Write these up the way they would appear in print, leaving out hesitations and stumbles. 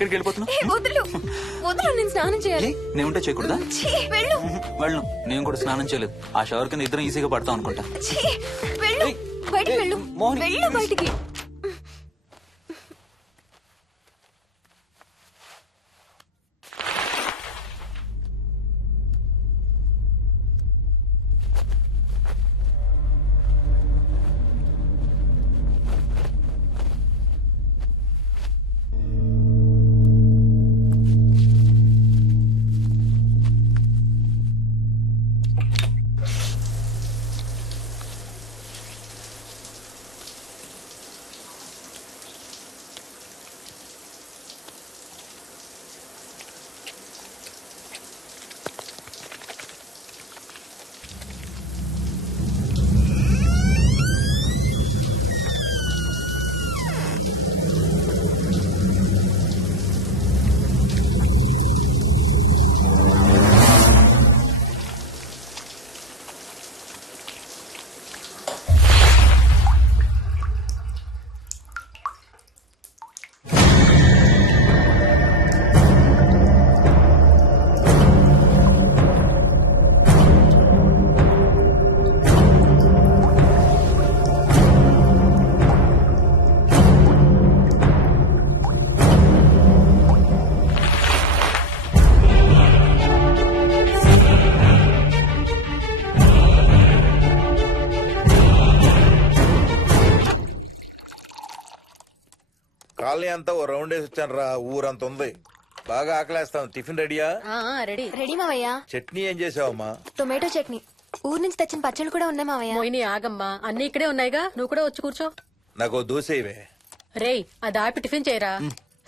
ఎక్కడికి వెళ్ళిపోతున్నావు? వదులు వదులు, నేను స్నానం చేయాలి. నేను ఉంటే చేయకూడదా? వెళ్ళు. వెళ్ళు. నేను కూడా స్నానం చేయలేదు. ఆ షవర్ కింద ఇద్దరం ఈజీగా పడతాం అనుకుంటా. వెళ్ళు, బయటికి వెళ్ళు. మోహిని, వెళ్ళు బయటికి. కాలనీ అంతా ఓ రౌండ్ వేసి వచ్చాను రా. ఊరంత ఉంది. బాగా ఆకలేస్తాం. టిఫిన్ రెడీయా? రెడీ రెడీ మావయ్య. చట్నీ ఏం చేసావమ్మా? టొమాటో చట్నీ. ఊరు నుంచి తెచ్చిన పచ్చళ్ళు కూడా ఉన్నాయి మావయ్య. మోహిని ఆగమ్మా, అన్ని ఇక్కడే ఉన్నాయిగా, నువ్వు కూడా వచ్చి కూర్చో. నాకు దోశ ఇవే. రేయ్, అది ఆపి టిఫిన్ చేయరా.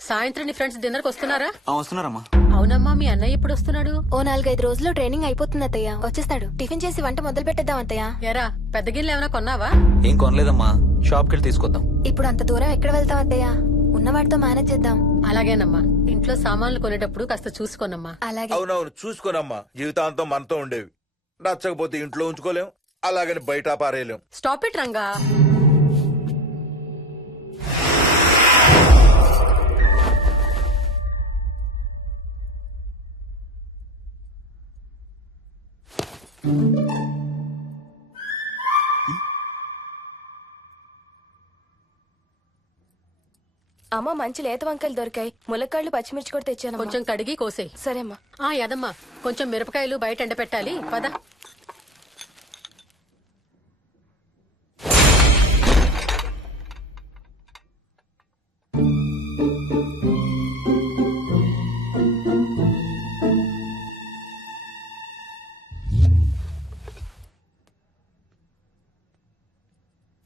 సాయంత్రం నీ ఫ్రెండ్స్ డిన్నర్ కి వస్తున్నారా? వస్తున్నారమ్మా. అవునమ్మా, మీ అన్నయ్య ఎప్పుడు వస్తున్నాడు? ఓ 4-5 రోజుల్లో ట్రైనింగ్ అయిపోతుంది అత్తయ్య. వచ్చేస్తాడు. టిఫిన్ చేసి వంట మొదలు పెట్టేద్దాం అత్తయ్య. ఎరా, పెద్ద గిన్నెలు ఏమైనా కొన్నావా? ఏం కొనలేదమ్మా. షాప్ కెళ్ళి తీసుకొద్దాం. ఇప్పుడు అంత దూరం ఎక్కడ వెళ్తాం అత్తయ్య? ఉన్న వాటితో మేనేజ్ చేద్దాం. అలాగేనమ్మా, ఇంట్లో సామాన్లు కొనేటప్పుడు కాస్త చూసుకోనమ్మా. అలాగే. అవునవును, చూసుకోనమ్మా. జీవితాంతం మనతో ఉండేవి. నచ్చకపోతే ఇంట్లో ఉంచుకోలేం, అలాగని బయట పారేయలేం. Stop it Ranga. అమ్మ, మంచి లేత వంకాయలు దొరికాయి. ములక్కాళ్ళు, పచ్చిమిర్చి కూడా తెచ్చాను. కొంచెం కడిగి కోసేయ్. సరేమ్మా. యదమ్మా, కొంచెం మిరపకాయలు బయట ఎండ పెట్టాలి. పద.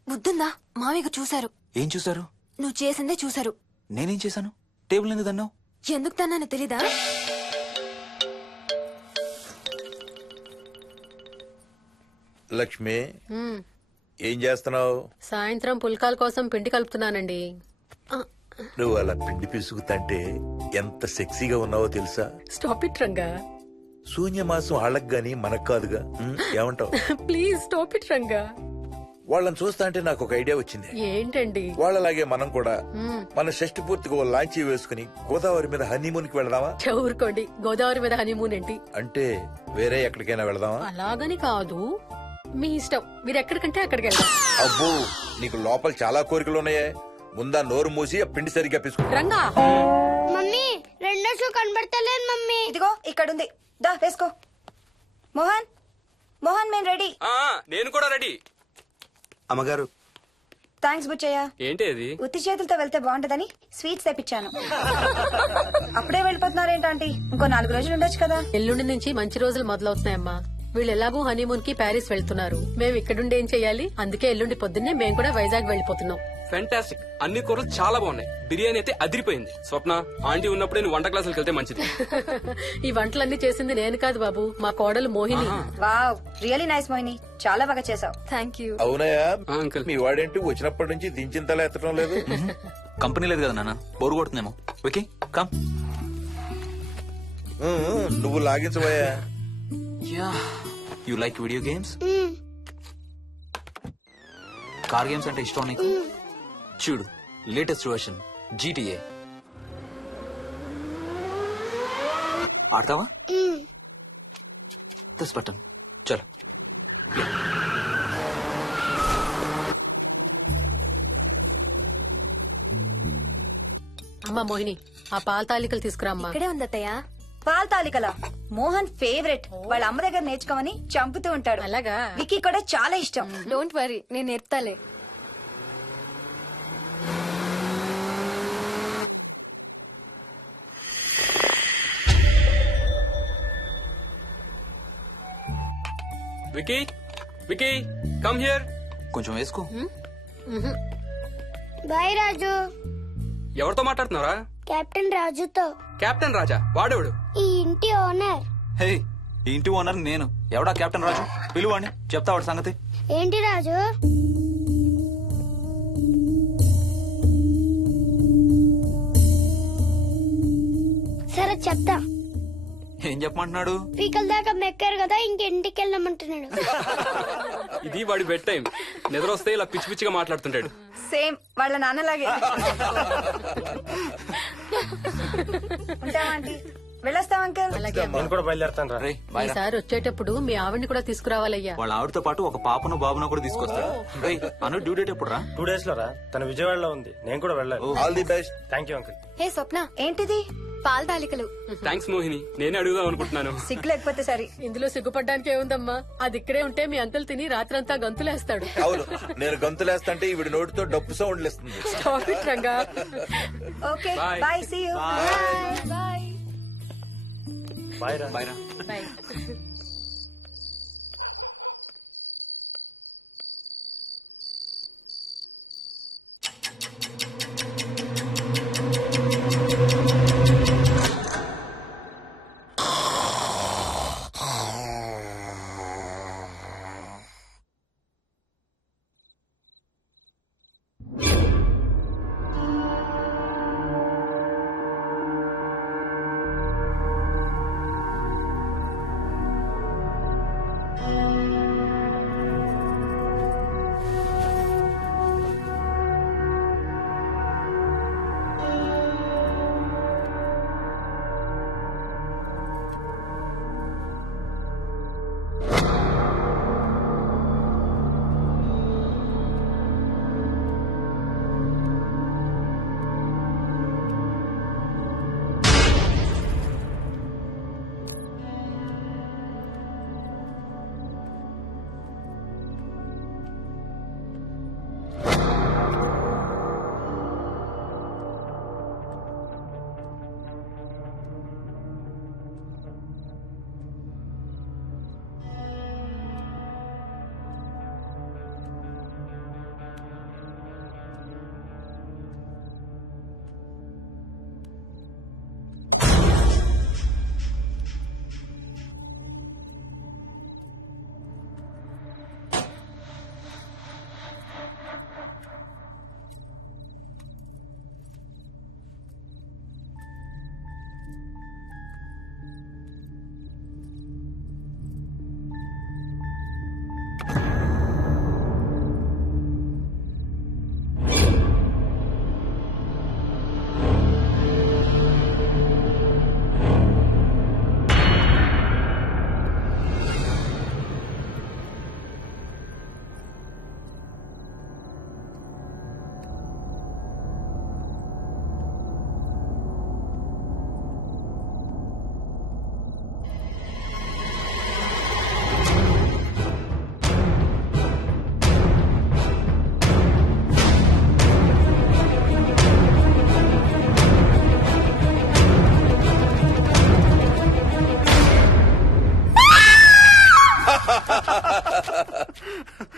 బుద్ధుందా? మామయ్య చూశారు. ఏం చూసారు? నువ్వు చేసిందే చూశారు. నేనేం చేశాను? టేబుల్ ఎందుకు దన్నావు? ఎందుకు తన్నాను తెలీదా? లక్ష్మి, ఏం చేస్తున్నావు? సాయంత్రం పుల్కాల కోసం పిండి కలుపుతున్నానండి. నువ్వు అలా పిండి పిసుకుతంటే ఎంత సెక్సీగా ఉన్నావో తెలుసా? Stop it Ranga. శూన్యమాసం వాళ్ళకి గాని మనకు కాదుగా. ఏమంటావు? Please stop it Ranga. వాళ్ళని చూస్తా అంటే నాకు ఒక ఐడియా వచ్చింది. ఏంటండి? వాళ్ళలాగే మనం కూడా మన షష్టి పూర్తిగా ఓ లాంచీ వేసుకుని గోదావరి మీద హనీమూన్ కి వెళదామా? ఊరుకోండి, గోదావరి మీద హనీమూన్ ఏంటి? అంటే వేరే ఎక్కడికైనా వెళదామా? అలాగని కాదు, మీ ఇష్టం. మీరు ఎక్కడికంటే అక్కడికి వెళ్దాం. అబ్బో, నీకు లోపల చాలా కోరికలు ఉన్నాయే. ముందా నోరు మూసి ఆ పిండి సరిగ్గా పిసుకు. రంగా. మమ్మీ, రెండో షూ కనబడతలేదు మమ్మీ. ఇదిగో ఇక్కడుంది, దా వేసుకో. మోహన్, మోహన్, మేము రెడీ. నేను కూడా రెడీ. అమ్మగారు, థ్యాంక్స్ బుచ్చయ్య. ఏంటి అది? ఉత్తి చేతులతో వెళ్తే బాగుంటదని స్వీట్స్ తెప్పించాను. అప్పుడే వెళ్ళిపోతున్నారేంటి? ఇంకో 4 రోజులు ఉండొచ్చు కదా. ఎల్లుండి నుంచి మంచి రోజులు మొదలవుతున్నాయమ్మా. వీళ్ళు ఎలాగూ హనీమూన్ కి ప్యారిస్ వెళ్తున్నారు. మేము ఇక్కడుండి ఏం చెయ్యాలి? అందుకే ఎల్లుండి పొద్దున్నే మేము కూడా వైజాగ్ వెళ్ళిపోతున్నాం. ఫెంటాస్టిక్. అన్ని కూరలు చాలా బాగున్నాయి. బిర్యానీ అయితే అదిరిపోయింది. స్వప్న, ఆంటీ ఉన్నప్పుడే నువ్వు వంట క్లాసులకు వెళ్తే మంచిది. ఈ వంటలన్నీ చేసింది నేను కాదు బాబు, మా కోడలు Mohini. Wow, really nice Mohini, చాలా బాగా చేసావు. Thank you. అవునయ్యా, అంకుల్. మీ వాడేంటి వచ్చినప్పటి నుంచి దించింతలా ఎత్తడం లేదు? కంపెనీ లేదు కదా నాన్న, బోరు కొడుతుందేమో. Okay come. నువ్వు లాగించబోయా? You like video games? Car games అంటే ఇష్టం నీకు? చూడు, లేటెస్ట్ వర్షన్ GTA. ఆడతావా? మ్మ్. తెస్ పట్టను. చలో. అమ్మా మోహిని, ఆ పాల తాలికలు తీసుకురామ్మా. ఇక్కడే ఉంది అత్తయ్య. పాల తాలికల మోహన్ ఫేవరెట్. వాళ్ళ అమ్మ దగ్గర నేర్చుకోమని చంపుతూ ఉంటాడు. అలాగా? విక్కీ కూడా చాలా ఇష్టం. డోంట్ వరీ, నేను నేర్పుతాలే. Vicky, Vicky, come here. కొంచెం వేసుకో. బాయ్ రాజు. ఎవరితో మాట్లాడుతున్నారా? కెప్టెన్ రాజుతో. కెప్టెన్ రాజా? వాడేవాడు? ఈ ఇంటి ఓనర్. హే, ఈ ఇంటి ఓనర్ నేను. ఎవడా కెప్టెన్ రాజు? పిలువాడిని, చెప్తా వాడి సంగతి. ఏంటి రాజు? సరే చెప్తా. ఏం చెప్పమంటున్నాడు? పీకల దాకా మెక్కారు కదా, ఇంటికి వెళ్ళమంటున్నాడు. ఇది వాడి బెడ్ టైం. నిద్ర వస్తే ఇలా పిచ్చి పిచ్చిగా మాట్లాడుతుంటాడు. సేమ్ వాళ్ళ నాన్నలాగే. ఉంటావా ఆంటీ? వెళ్ళొస్తాం అంకల్. అలాగే అమ్మా. నేను కూడా బయలుదేరుతాను రా. రే బాయ్ రా. ఈసారి వచ్చేటప్పుడు మీ ఆవిడ్ని కూడా తీసుకురావాలయ్యా. వాళ్ళ ఆవిడతో పాటు ఒక పాపను బాబును కూడా తీసుకొస్తాడు. రే అను డ్యూ డేట్ ఎప్పుడు రా? 2 days లో రా. తన విజయవాడలో ఉంది. నేను కూడా వెళ్ళాలి. All the best. Thank you uncle. Hey Swapna, ఏంటిది? పాల తాలికలు. థ్యాంక్స్ మోహిని, నేనే అడుగుదాం అనుకుంటున్నాను. సిగ్గు లేకపోతే సరే. ఇందులో సిగ్గుపడ్డానికి ఏముందమ్మా? అది ఇక్కడే ఉంటే మీ అంకుల్ తిని రాత్రంతా గంతులేస్తాడు. అవును, నేను గంతులేస్తంటే ఈవిడ నోటితో డప్పు సౌండ్లు ఇస్తుంది. Stop it, రంగా. Okay Bye. Bye, see you. Bye. Bye రా. బాయ్ రా. Bye.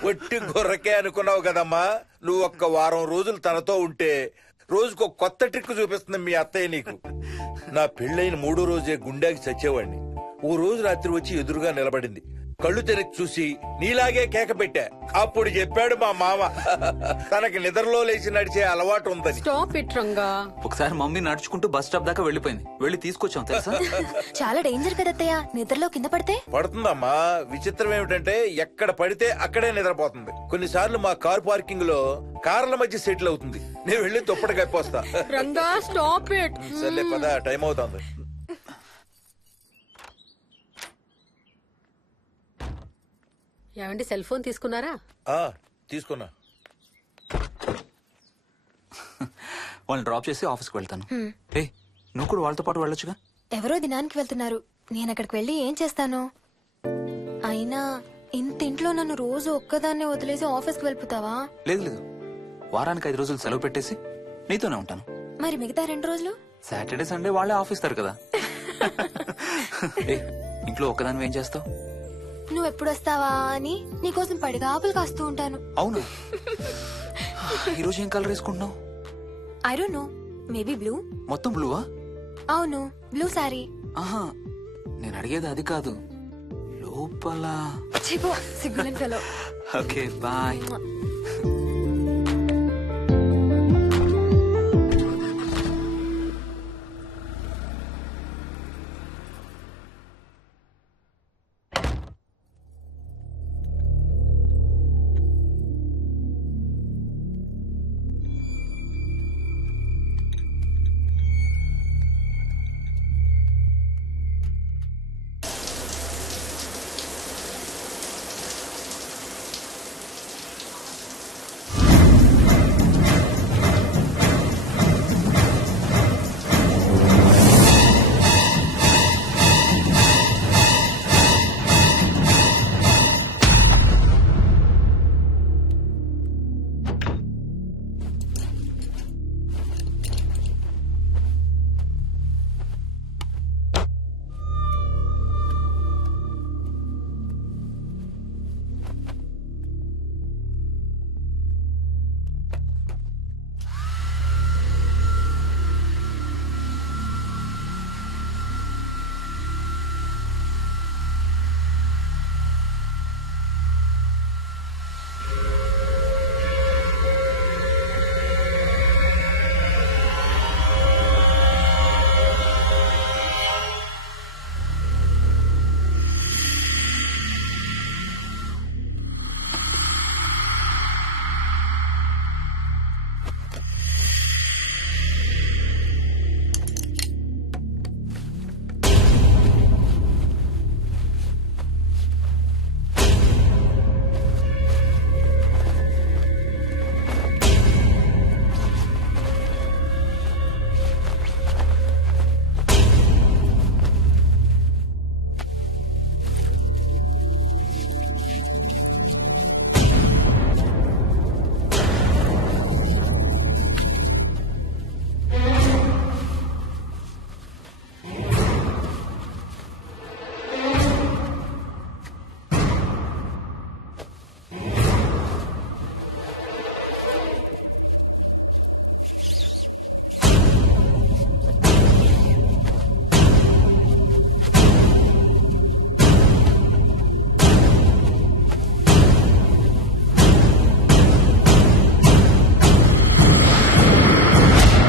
ఒట్టి గొర్రకే అనుకున్నావు కదమ్మా. నువ్వు ఒక్క వారం రోజులు తనతో ఉంటే రోజుకు ఒక కొత్త ట్రిక్ చూపిస్తుంది మీ అత్తయ్య నీకు. నా పెళ్ళైన 3వ రోజే గుండెకి చచ్చేవాడిని. ఓ రోజు రాత్రి వచ్చి ఎదురుగా నిలబడింది. కళ్ళు తెరిచి చూసి నీలాగే కేక పెట్టా. అప్పుడు చెప్పాడు మా మామ తనకి నిద్రలో లేచి నడిచే అలవాటు ఉందని. Stop it, Ranga. ఒకసారి మమ్మీ నడుచుకుంటూ బస్ స్టాప్ దాకా వెళ్ళిపోయింది. వెళ్ళి తీసుకొచ్చాం తెలుసా? చాలా డేంజర్ కదా అత్తయ్య, నిద్రలో కింద పడితే. పడుతుందమ్మా. విచిత్రం ఏమిటంటే ఎక్కడ పడితే అక్కడే నిద్రపోతుంది. కొన్నిసార్లు మా కార్ పార్కింగ్ లో కార్ల మధ్య సెటిల్ అవుతుంది. నేను వెళ్ళి దుప్పటి కప్పొస్తా. Ranga, stop it. సర్లే పద, టైం అవుతుంది. ఏమండి సెల్ ఫోన్ తీసుకున్నారా? ఆ, తీసుకున్నా. వాళ్ళని డ్రాప్ చేసి ఆఫీస్కి వెళ్తాను. ఏ నువ్వు కూడా వాళ్ళతో పాటు వెళ్ళొచ్చుగా. ఎవరో దినానికి వెళ్తున్నారు, నేను అక్కడికి వెళ్ళి ఏం చేస్తాను? అయినా ఇంత ఇంట్లో నన్ను రోజు ఒక్కదాన్నే వదిలేసి ఆఫీస్కి వెళ్ళిపోతావా? లేదు లేదు, వారానికి 5 రోజులు సెలవు పెట్టేసి నీతోనే ఉంటాను. మరి మిగతా 2 రోజులు? సాటర్డే సండే వాళ్ళే ఆఫీస్ తారు కదా. ఏ ఇంట్లో ఒక్కదాని ఏం చేస్తావు? నువ్వు ఎప్పుడు వస్తావా అని నీకోసం పడిగాపులు కాస్తూ ఉంటాను. అవును. ఈరోజు ఏం కలర్ వేసుకుంటున్నావు? I don't know, maybe blue. మొత్తం బ్లూవా? అవును, బ్లూ సారీ. ఆహా, నేను అడిగేది అది కాదు, లోపల. సిగ్గులేని ఫెలో. Okay bye.